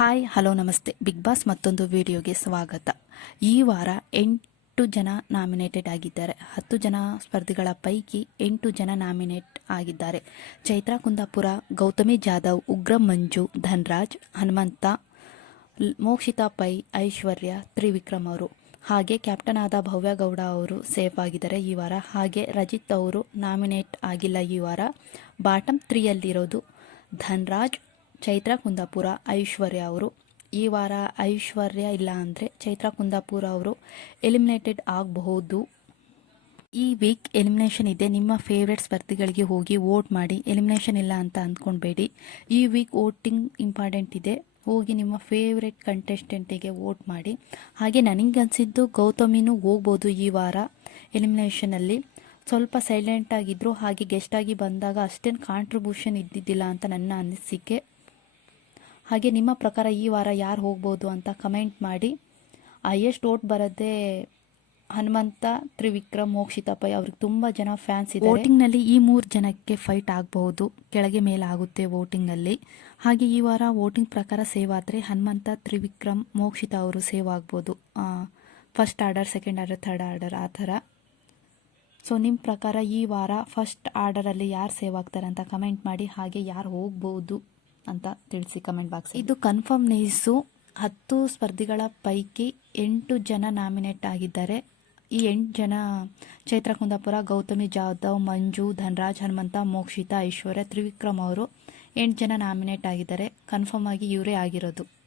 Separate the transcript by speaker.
Speaker 1: Hi, hello, namaste. Big boss ಮತ್ತೊಂದು ವಿಡಿಯೋಗೆ ಸ್ವಾಗತ. ಈ ವಾರ ಎಂಟು ಜನ ನಾಮಿನೇಟೆಡ್ ಆಗಿದ್ದಾರೆ. ಹತ್ತು ಜನ ಸ್ಪರ್ಧಿಗಳ ಪೈಕಿ ಎಂಟು ಜನ ನಾಮಿನೇಟ್ ಆಗಿದ್ದಾರೆ. ಚೈತ್ರಾ, ಕುಂದಾಪುರ, ಗೌತಮಿ ಜಾಧವ್, ಉಗ್ರ ಮಂಜು, ಧನ್ರಾಜ್, ಹನುಮಂತ, ಮೋಕ್ಷಿತಾ ಪೈ, ಐಶ್ವರ್ಯ, ತ್ರಿವಿಕ್ರಮ್ ಅವರು. ಹಾಗೆ ಕ್ಯಾಪ್ಟನ್ ಆದ ಭವ್ಯಗೌಡ ಅವರು ಸೇಫ್ ಆಗಿದ್ದಾರೆ ಈ ವಾರ. ಹಾಗೆ ರಜಿತ್ ಅವರು ನಾಮಿನೇಟ್ ಆಗಿಲ್ಲ ಈ ವಾರ. ಬಾಟಮ್ ತ್ರೀಯಲ್ಲಿರೋದು ಧನ್ರಾಜ್ ಚೈತ್ರ ಕುಂದಾಪುರ ಐಶ್ವರ್ಯ ಅವರು. ಈ ವಾರ ಐಶ್ವರ್ಯ ಇಲ್ಲ ಅಂದರೆ ಚೈತ್ರ ಕುಂದಾಪುರ ಅವರು ಎಲಿಮಿನೇಟೆಡ್ ಆಗಬಹುದು. ಈ ವೀಕ್ ಎಲಿಮಿನೇಷನ್ ಇದೆ. ನಿಮ್ಮ ಫೇವ್ರೆಟ್ ಸ್ಪರ್ಧಿಗಳಿಗೆ ಹೋಗಿ ವೋಟ್ ಮಾಡಿ. ಎಲಿಮಿನೇಷನ್ ಇಲ್ಲ ಅಂತ ಅಂದ್ಕೊಳ್ಬೇಡಿ ಈ ವೀಕ್ ವೋಟಿಂಗ್ ಇಂಪಾರ್ಟೆಂಟ್ ಇದೆ. ಹೋಗಿ ನಿಮ್ಮ ಫೇವ್ರೆಟ್ ಕಂಟೆಸ್ಟೆಂಟಿಗೆ ವೋಟ್ ಮಾಡಿ. ಹಾಗೆ ನನಗನ್ಸಿದ್ದು ಗೌತಮಿನೂ ಹೋಗ್ಬೋದು ಈ ವಾರ ಎಲಿಮಿನೇಷನಲ್ಲಿ ಸ್ವಲ್ಪ ಸೈಲೆಂಟ್ ಹಾಗೆ ಗೆಸ್ಟಾಗಿ ಬಂದಾಗ ಅಷ್ಟೇನು ಕಾಂಟ್ರಿಬ್ಯೂಷನ್ ಇದ್ದಿದ್ದಿಲ್ಲ ಅಂತ ನನ್ನ ಅನಿಸಿಕೆ. ಹಾಗೆ ನಿಮ್ಮ ಪ್ರಕಾರ ಈ ವಾರ ಯಾರು ಹೋಗ್ಬೋದು ಅಂತ ಕಮೆಂಟ್ ಮಾಡಿ. ಹೈಯೆಸ್ಟ್ ಓಟ್ ಬರೋದೇ ಹನುಮಂತ, ತ್ರಿವಿಕ್ರಮ್ ಮೋಕ್ಷಿತಾ ಪೈ ಅವ್ರಿಗೆ ತುಂಬ ಜನ ಫ್ಯಾನ್ಸ್ ಇದೆ ವೋಟಿಂಗ್ನಲ್ಲಿ ಈ ಮೂರು ಜನಕ್ಕೆ ಫೈಟ್ ಆಗಬಹುದು. ಕೆಳಗೆ ಮೇಲೆ ಆಗುತ್ತೆ ವೋಟಿಂಗಲ್ಲಿ ಹಾಗೆ ಈ ವಾರ ವೋಟಿಂಗ್ ಪ್ರಕಾರ ಸೇವ್ ಆದರೆ ಹನುಮಂತ, ತ್ರಿವಿಕ್ರಮ್, ಮೋಕ್ಷಿತಾ ಅವರು ಸೇವ್ ಆಗ್ಬೋದು. First order second order third order ಆ ಥರ. ಸೊ ನಿಮ್ಮ ಪ್ರಕಾರ ಈ ವಾರ ಫಸ್ಟ್ ಆರ್ಡರಲ್ಲಿ ಯಾರು ಸೇವ್ ಆಗ್ತಾರೆ ಅಂತ ಕಮೆಂಟ್ ಮಾಡಿ ಹಾಗೆ ಯಾರು ಹೋಗ್ಬೋದು. ಅಂತ ತಿಳಿಸಿ ಕಮೆಂಟ್ ಬಾಕ್ಸ್ ಇದು ಕನ್ಫರ್ಮ್ ನ್ಯೂಸು ಹತ್ತು ಸ್ಪರ್ಧಿಗಳ ಪೈಕಿ ಎಂಟು ಜನ ನಾಮಿನೇಟ್ ಆಗಿದ್ದಾರೆ. ಈ ಎಂಟು ಜನ ಚೈತ್ರ ಕುಂದಾಪುರ, ಗೌತಮಿ ಜಾಧವ್, ಮಂಜು, ಧನ್ರಾಜ್, ಹನುಮಂತ, ಮೋಕ್ಷಿತಾ, ಐಶ್ವರ್ಯ, ತ್ರಿವಿಕ್ರಮ್ ಅವರು ಎಂಟು ಜನ ನಾಮಿನೇಟ್ ಆಗಿದ್ದಾರೆ. ಕನ್ಫರ್ಮ್ ಆಗಿ ಇವರೇ ಆಗಿರೋದು.